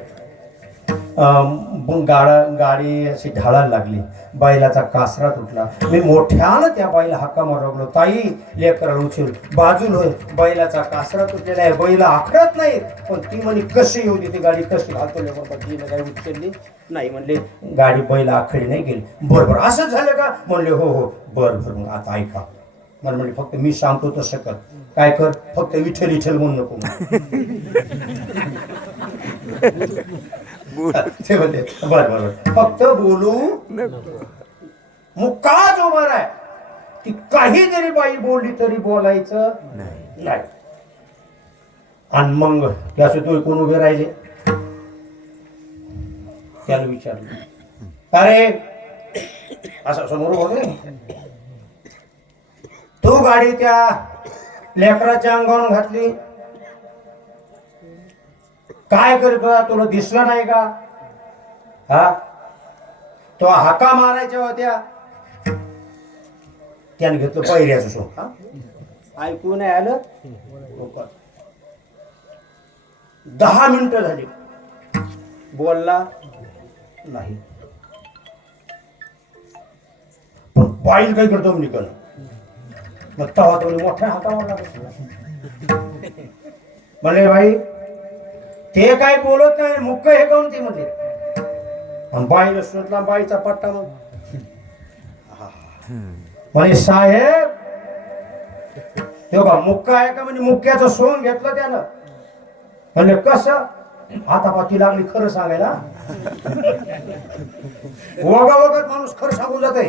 गाडी अशी ढाळायला लागली, बैलाचा कासरा तुटला. मी मोठ्यानं त्या बाईला हक्का मारलो, ताई लेकराला उचल, बाजूला होय, बैलाचा कासरा तुटलेला आहे, बैला आखडत नाही. पण ती म्हणे कशी येऊ दे, ती गाडी कशी घालतो, तिने काही उचलली नाही. म्हणले गाडी बैला आखडी नाही गेली. बरोबर असं झालं का? म्हणले हो हो बरोबर. मग आता ऐका, मला म्हणले फक्त मी सांगतो तसं कर, काय कर, फक्त विठ्ठल विठ्ठल म्हणू नको. ते म्हणले बरोबर, फक्त बोलू मुक्का जो बरा आहे, ती काही जरी बाई बोलली तरी बोलायचं नाही. आणि मग त्याचे तो कोण उभे राहिले, त्याला विचारलं, अरे असं समोर बोलले, तू गाडी त्या लेकराच्या अंगावर घातली, काय करतो, तुला दिसलं नाही का? हा, तो हाका मारायच्या होत्या, त्याने घेतलं पहिल्याचं शोक. ऐकू नाही आलं. 10 मिनिटं झाली, बोलला नाही. पण बाईल काय करतो निकल, मग तवा तो मोठ्या हाका मारला. म्हणले बाई ते काय बोलत नाही, मुक्क हे काऊन ते म्हणते. बाईला सुटला बाईचा पट्टा. मग म्हणे साहेब तो का मुक्का आहे का? म्हणजे मुक्क्याचं सोंग घेतलं त्यानं. म्हणले कसं? हातापाती लागली खरं सांगायला. वगत माणूस खरं सांगून जाते.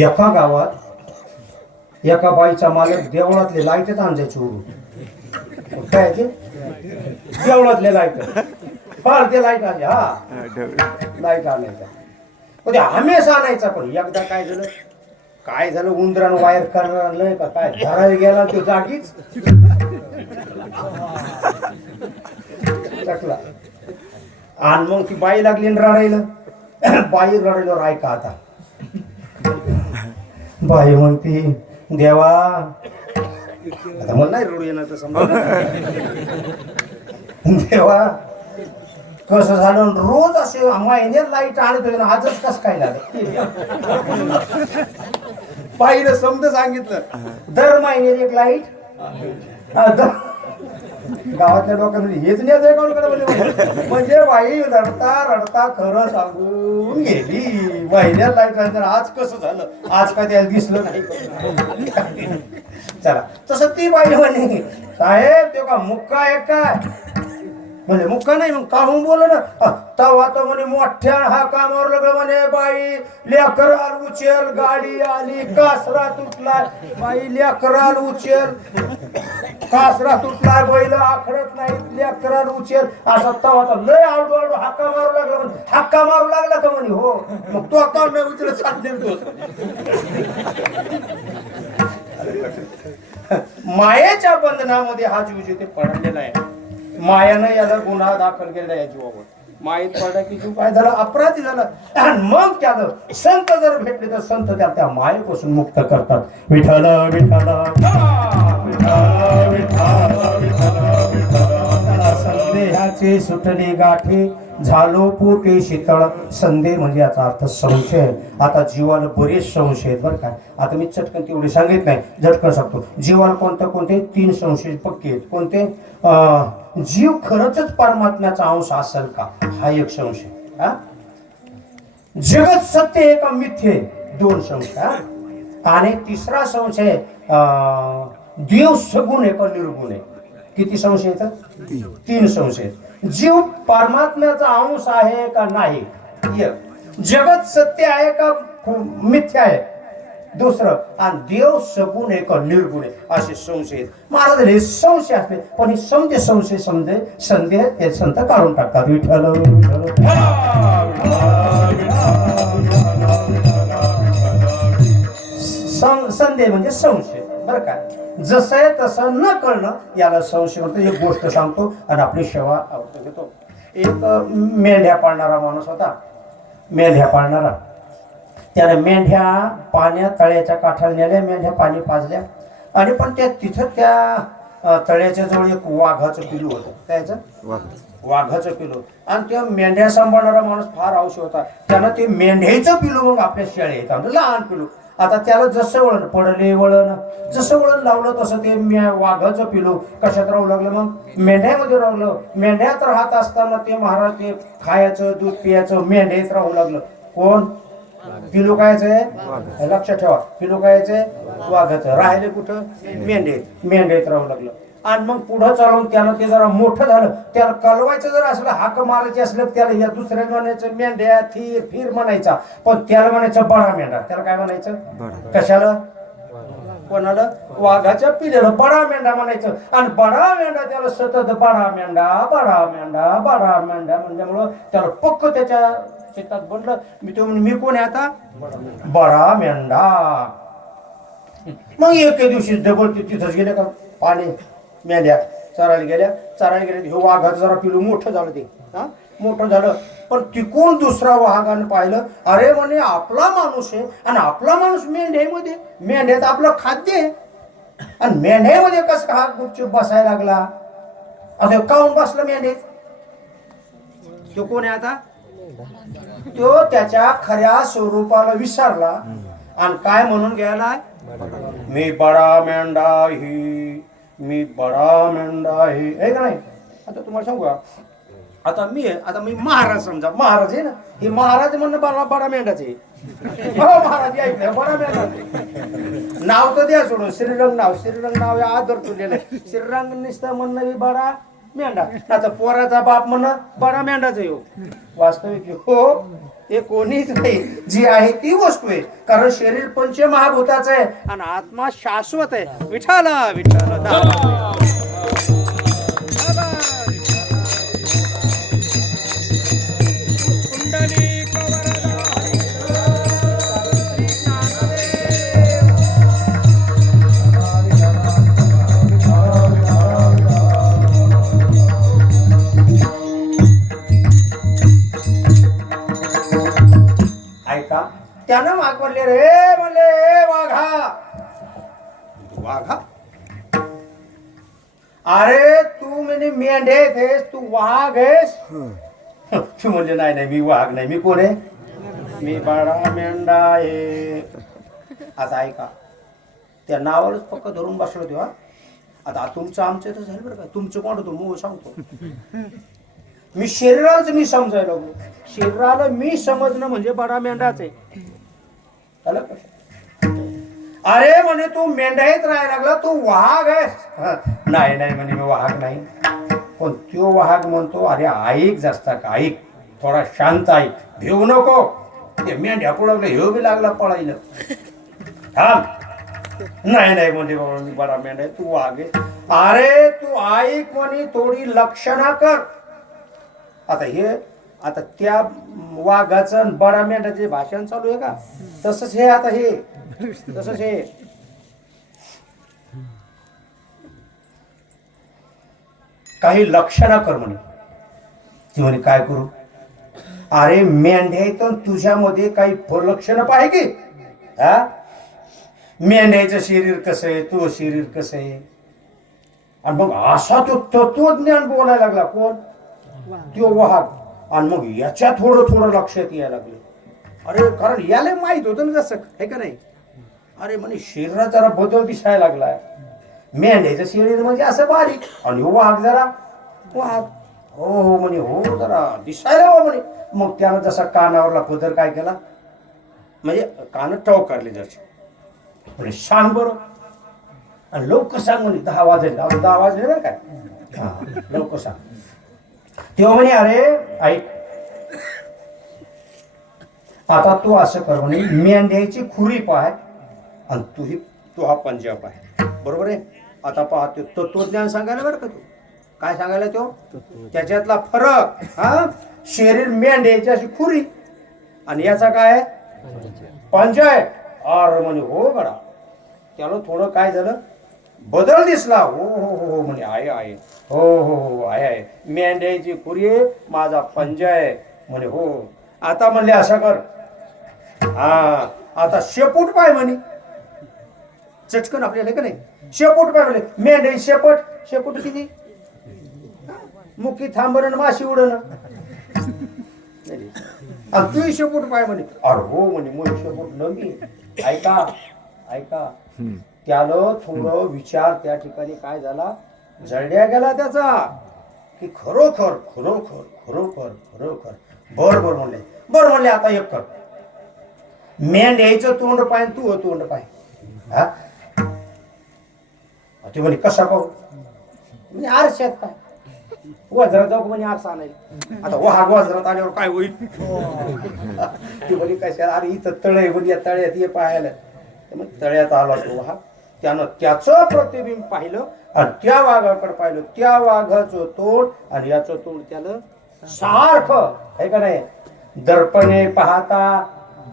एका गावात एका बाईचा मालक देवळातले लाईटच आणायचे उडून. काय ते देवळातले लाईट, फार ते लाईट आले. हा लाईट आणायचा, पण हमेशा आणायचा. पण एकदा काय झालं उंदरानं वायर करणार आणलंय का काय, धरायला गेला तो जागीच टाकला. आणि मग ती बाई लागली रडायला. बाई रडायला ऐका आता, बाई म्हणती देवा, आता मला नाही रडू येणार तर समजा, देवा कसं झालं, रोज असे महिन्यात लाईट आणत होते ना, आजच कसं काय झालं. बाईनं समज सांगितलं, दर महिन्यात एक लाईट. गावातल्या लोकांमध्ये हेच नाही. म्हणजे बाई रडता रडता खरं सांगून गेली. पहिल्या लाईट तर आज कसं झालं, आज का त्याला दिसलं नाही. चला तसं ती बाई म्हणे साहेब ते का मुक्का आहे काय, म्हणजे मुक्का नाही मग काहून बोल ना. तवा तो म्हणे मोठ्या हा कामावर लागलं म्हणे, बाई लेकराल उचल, गाडी आली, कासरा तुटला, बाई लेकराल उचल, कासरा तुटलाय, बैल आखडत नाही, लेकराल उचल, असा तवा तर लय आडू आडू हाका मारू लागला म्हणे. हाका मारू लागला का म्हणे, हो. मग तो का नाही उचल चालले. मायेच्या बंधनामध्ये हा जीव जिथे पडलेला आहे, मायानं याला गुन्हा दाखल केलेला या जीवावर. मायेत पडला की जीव काय झाला, अपराधी झाला. आणि मग त्याला संत जर भेटले तर संत त्या मायेपासून मुक्त करतात. विठ्ठल विठ्ठल संदेहाचे सुटले गाठी, झालो पोटे शीतळ. संदेह म्हणजे याचा अर्थ संशय. आता जीवाला बरेच संशय आहेत बरं काय. आता मी चटकन तेवढे सांगित नाही, झटकन सांगतो. जीवाला कोणते 3 संशय पक्के आहेत. कोणते? जीव खरंच परमात्म्याचा अंश असेल का, हा एक संशय. हा, जगत सत्य आहे का मिथ्य, 2 संशय. आणि तिसरा संशय देव सगुण आहे का निर्गुण आहे. किती संशय आहेत? 3 संशय. जीव परमात्म्याचा अंश आहे का नाही, जगत सत्य आहे का मिथ्या आहे, दुसरं, आणि देव सगुण आहे का निर्गुण आहे, असे संशय आहेत. महाराज हे संशय असले पण हे समजे संशय संदेह हे संत काढून टाकतात. विठ्ठल संदेह म्हणजे संशय बरं का. जसं आहे तसं न कळणं याला संशय म्हणतो. एक गोष्ट सांगतो आणि आपली सेवा घेतो. एक मेंढ्या पाळणारा माणूस होता. मेंढ्या पाळणारा, त्याने मेंढ्या पाण्यात तळ्याच्या काठाला नेल्या, मेंढ्या पाणी पाजल्या. आणि पण तिथं त्या तळ्याच्या जवळ एक वाघाचं पिलू होतं. त्याचं वाघाचं पिलू. आणि त्या मेंढ्या सांभाळणारा माणूस फार हौशी होता. त्यानं ते मेंढ्याचं पिलू मग आपल्या शेळीत आणलं, लहान पिलू. आता त्याला जसं वळण पडले, वळण जसं वळण लावलं तसं ते वाघाचं पिलू कशात राहू लागलं, मग मेंढ्यामध्ये राहलं. मेंढ्यात राहत असताना ते महाराज ते खायचं, दूध पियाचं मेंढ्यात राहू लागलं. कोण? पिलू कायचंय, लक्षात ठेवा. पिलू कायचंय, वाघाचं. राहिले कुठं? मेंढ्यात राहू लागलं. आणि मग पुढं चालून त्यानं ते जरा मोठं झालं. त्याला कलवायचं जर असलं, हाक मारायचे असलं, त्याला या दुसऱ्या म्हणायचं मेंढ्या थीर फिर म्हणायचा. पण त्याला म्हणायचं बडा मेंढा. त्याला काय म्हणायचं? कशाला? कोणाला? वाघाच्या पिल्याला बडा मेंढा म्हणायचं. आणि बडा मेंढा त्याला सतत बडा मेंढा बडा मेंढा बडा मेंढा म्हणल्यामुळं त्याला पक्क त्याच्या शेतात बनलं. मी कोण आहे आता? बडा मेंढा. मग एके दिवशी डबल तिथंच गेले का पाणी, मेंढ्या चरायला गेल्या. हे वाघाचं जरा पिलू मोठं झालं. ते मोठं झालं. पण तिकून दुसरा वाघानं पाहिलं, अरे म्हणे आपला माणूस आहे आणि आपला माणूस मेंढ्यामध्ये, मेंढ्यात आपलं खाद्य आहे आणि मेंढ्यामध्ये कसं हा गुपचूप बसायला लागला. असं काऊन बसलं मेंढ्यात? तो कोण आहे आता? तो त्याच्या खऱ्या स्वरूपाला विसरला आणि काय म्हणून गेला, मी बडा मेंढा ही, मी बडा मेंढा आहे का नाही. आता तुम्हाला सांगू का, आता मी महाराज, समजा महाराज आहे ना, हे महाराज म्हणणं बडा मेंढाचे. महाराज ऐकलं, बडा मेंढा नाव तर द्या सोडून. श्रीरंग नाव आदर तुलेलं. श्रीरंग नुसतं म्हणणं बडा मेंढा. आता पोराचा बाप म्हणणं बडा मेंढाच आहे. वास्तविक हो, हे कोणीच नाही. जी आहे ती वस्तू आहे. कारण शरीर पंचमहाभूताचं आहे आणि आत्मा शाश्वत आहे. विठ्ठल त्यानं मागवले रे, म्हणले वाघा, अरे तू म्हणजे मेंढे आहेस, तू वाघ आहेस. तू म्हणले नाही मी वाघ नाही, मी कोण आहे? मी बडा मेंढा आहे. आता ऐका, त्या नावालाच पक्क धरून बसलो तेव्हा. आता तुमचं आमचं तर झालं बरं का. तुमचं कोण होतं? मग सांगतो. मी शरीरालाच मी समजायला लागलो. शरीराला मी समजणं म्हणजे बडा मेंढाच आहे. आलं का? अरे म्हणे तू मेंढ्यात राहायला लागला, तू वाघ आहेस. नाही नाही म्हणे मी वाघ नाही. पण तो वाघ म्हणतो अरे ऐक जास्त का ऐक, थोडा शांत ऐक, भिवू नको. ते मेंढ्या पुढं ह्यो बी लागला पळायला. थांब. नाही नाही म्हणजे बाबा मी बडा मेंढ्या, तू वाघ आहे. अरे तू ऐक म्हणे, थोडी लक्षणा कर. आता त्या वाघाचं आणि बडा मेंढ्याचे भाषण चालू आहे का? तसंच हे आता हे तसंच हे काही लक्षणा कर म्हणे. ती म्हणे काय करू? अरे मेंढ्या तुझ्यामध्ये काही लक्षणं पाहिजे की? हा, मेंढ्याचं शरीर कसं आहे, तो शरीर कसं आहे. आणि मग असा तो तत्वज्ञान बोलायला लागला. कोण? तो वाघ. आणि मग याच्या थोडं थोडं लक्षात यायला लागलं. अरे कारण याला माहित होतं ना जसं आहे का नाही. अरे म्हणे शरीरात जरा बदल दिसायला लागलाय. मेंढ्याचं शरीर म्हणजे असं बारीक आणि वाघ जरा वाघ. हो म्हणे हो जरा दिसायला हो म्हणे. मग त्यानं जसा कानावरला पदर काय केला, म्हणजे कान टॉक काढले जसे. म्हणजे सांग बरं. आणि लवकर सांग म्हणे, 10 वाजले. 10 वाजले बरं काय. हा लवकर सांग. तेव्हा म्हणे अरे ऐक, आता तू असं कर म्हणे, मेंढ्याची खुरी पाय आणि तू हा पंजा पाय. बरोबर आहे. आता पाहतो तत्वज्ञान सांगायला बरं का. तू काय सांगायला तो त्याच्यातला फरक. हा, शरीर मेंढ्याची अशी खुरी आणि याचा काय पंजा आहे. अरे म्हणे हो गडा. त्याला थोडं काय झालं, बदल दिसला. हो हो हो म्हणे आहे आहे. हो हो हो आहे. मेंढ्याची खुरी आहे, माझा पंजा आहे म्हणे. हो आता म्हणले असं कर, हा आता शेपूट पाय म्हणे. चटकन आपल्याला का नाही शेपूट पाय म्हणे. मेंढ्या शेपूट किती, मुकी थांबण माशी उडण. आणि तू शेपूट पाय म्हणे. अरे हो म्हणे मग शेपूट नवी. ऐका त्याला थोडं विचार त्या ठिकाणी काय झाला, जळड्या गेला त्याचा की खरोखर खरोखर खरोखर खरोखर. बरोबर म्हणले आता एक कर, मेंढ्याचं तोंड पाय तू तोंड पाय. हा ते म्हणे कसा पाहू म्हणजे आरशात पाय. वज्रात जाऊ म्हणजे आरसा आणायला. आता वाघ वज्रात आल्यावर काय होईल. ती म्हणे कशा, अरे इथं तळे म्हणजे तळ्यात ये पाहायला. मग तळ्यात आला तो वाघ. त्यानं त्याचं प्रतिबिंब पाहिलं आणि त्या वाघाकडे पाहिलं. त्या वाघाचं तोंड आणि याचं तोंड त्याला सारखं आहे का नाही. दर्पणे पाहता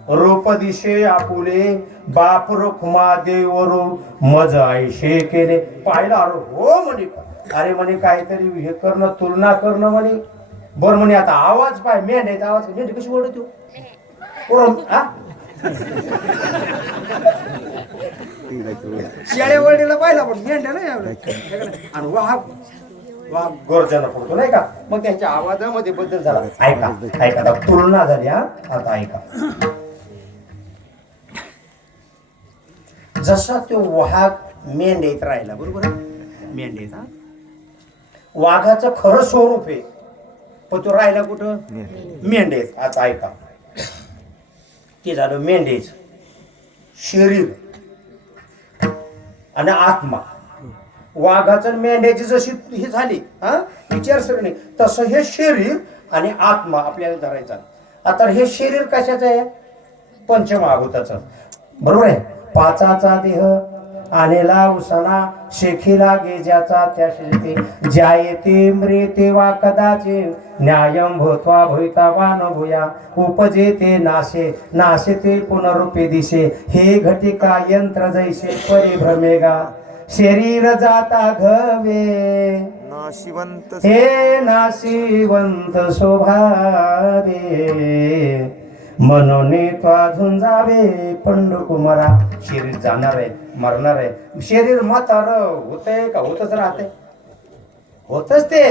रूप दिशे आपुले, बाप रुखमा देवरू मज आयशे केले. पाहिलं. अरे हो म्हणे. अरे म्हणे काहीतरी हे करणं, तुलना करणं म्हणे. बरं म्हणे आता आवाज पाय, मेंढ्याचा आवाज. मेंढी कशी ओढतो शेळ्या वळलेला पाहिला पण मेंढ्या नाही. आणि वाघ गर्जना पडतो नाही का. मग त्यांच्या आवाजामध्ये बदल झाला. ऐका तुलना झाली. हा आता ऐका. जसा तो वाघ मेंढ्यात राहिला. बरोबर आहे. मेंढ्याचा वाघाचं खरं स्वरूप आहे, पण तो राहिला कुठं मेंढ्यात. आता ऐका, ते झालं मेंढ्याचं शरीर आणि आत्मा. वाघाचं मेंढ्याची जशी ही झाली हा विचारसरणी, तसं हे शरीर आणि आत्मा आपल्याला धरायचा. आता हे शरीर कशाचं आहे, पंचमहाभूताचं. बरोबर आहे. पाचाचा देह आलेला उसना शेखीला गेजाचा त्या शिजते जायते मृते वा कदाचित न्यायम भूत्वा भूतावान भूया उपजेते नाशे पुनरुपे दिशे हे घटिका यंत्र जैसे परिभ्रमेगा शरीर जाता घवे नाशिवंत हे नाशिवंत शोभावे मनोने त्वा झुंजावे पंडुकुमारा. शरीर जाणार आहे, मरणार आहे. शरीर म्हातार होतंय का होतच राहते, होतच ते.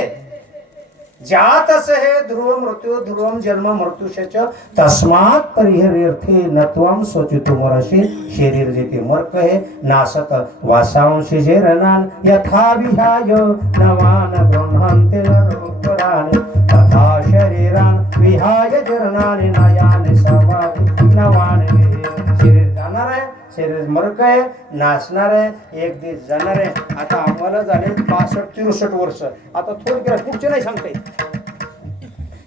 जातस हे ध्रुव मृत्यू ध्रुवम जन्म मृत्यूशच तस्मात परिहर्थे नत्वम स्वचितुमरशी. शरीर जेथे मर्क है नासत वासांश जेरनान यथा विहाय नवान ब्रह्मांते नरोपराने तथा हा शरीरान विहाय जीर्णाने नयाने समावे नवाने शरीर जाणार आहे, शरीर मरक आहे, नाचणार आहे, एक दिवस जाणार आहे. आता आम्हाला झाले 65-63 वर्ष. आता थोडक्यात पुढचे नाही सांगता येत.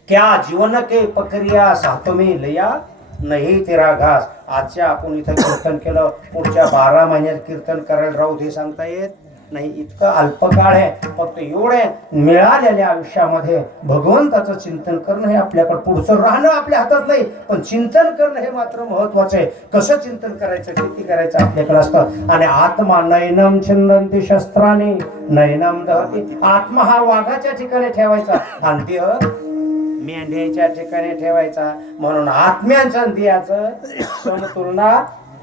क्या जीवन के प्रक्रिया सातो में लया नाही तेरा घास. आजच्या आपण इथं कीर्तन केलं, पुढच्या 12 महिन्यात कीर्तन करायला राहू हे सांगता येत नाही. इतकं अल्पकाळ आहे. फक्त एवढे मिळालेल्या आयुष्यामध्ये भगवंताचं चिंतन करणं हे आपल्याकडे, पुढचं राहणं आपल्या हातात नाही, पण चिंतन करणं हे मात्र महत्वाचं आहे. कसं चिंतन करायचं, किती करायचं आपल्याकडे असतं. आणि आत्मा नैनम छिंदंती शस्त्राने नैनम दहती. आत्मा हा वाघाच्या ठिकाणी ठेवायचा आणि देह मेंढ्याच्या ठिकाणी ठेवायचा. म्हणून आत्म्यांचं आणि देहाचं समतुलना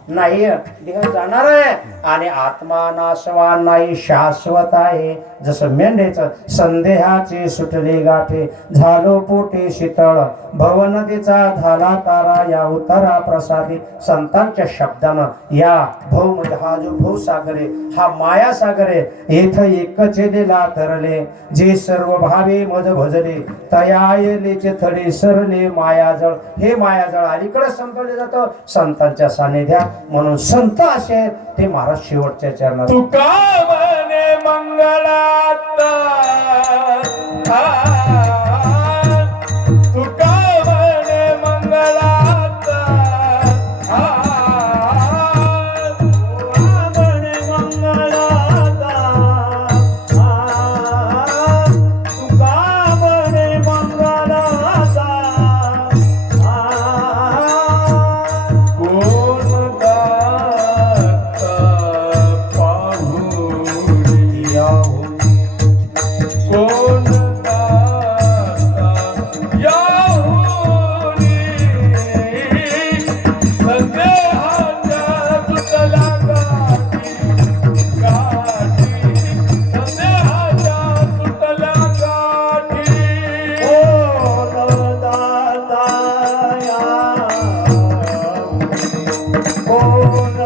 नाही. देह जाणार आहे आणि आत्मा नाशवान नाही, शाश्वत आहे. जसं मेंढ्याचं संदेहाची सुटली गाठे, झालो पोटे शीतळ भव नदीचा झाला तारा. या उतारा प्रसादी संतांच्या शब्दानं या भव म्हणजे हा जो भवसागर आहे, हा माया सागर आहे. येथ एकच दिला तरले, जे सर्व भावे मज भजले, तयायलेचे थडे सरले मायाजळ. हे मायाजळ अलीकडे संपवले जातं संतांच्या सानिध्यात. म्हणून संत असे आहेत ते महाराज शेवटच्या चरणात. तुका म्हणे मंगलात, तुका म्हणे मंगलात, म्हणे मंगलात, तुका म्हणे मंगलात. कोण दात पाहुणी, कोण दाता याहुनी, संदेहाच्या सुतला गाठी, गाठी, संदेहाच्या सुतला गाठी. कोण दाता याहुनी, कोण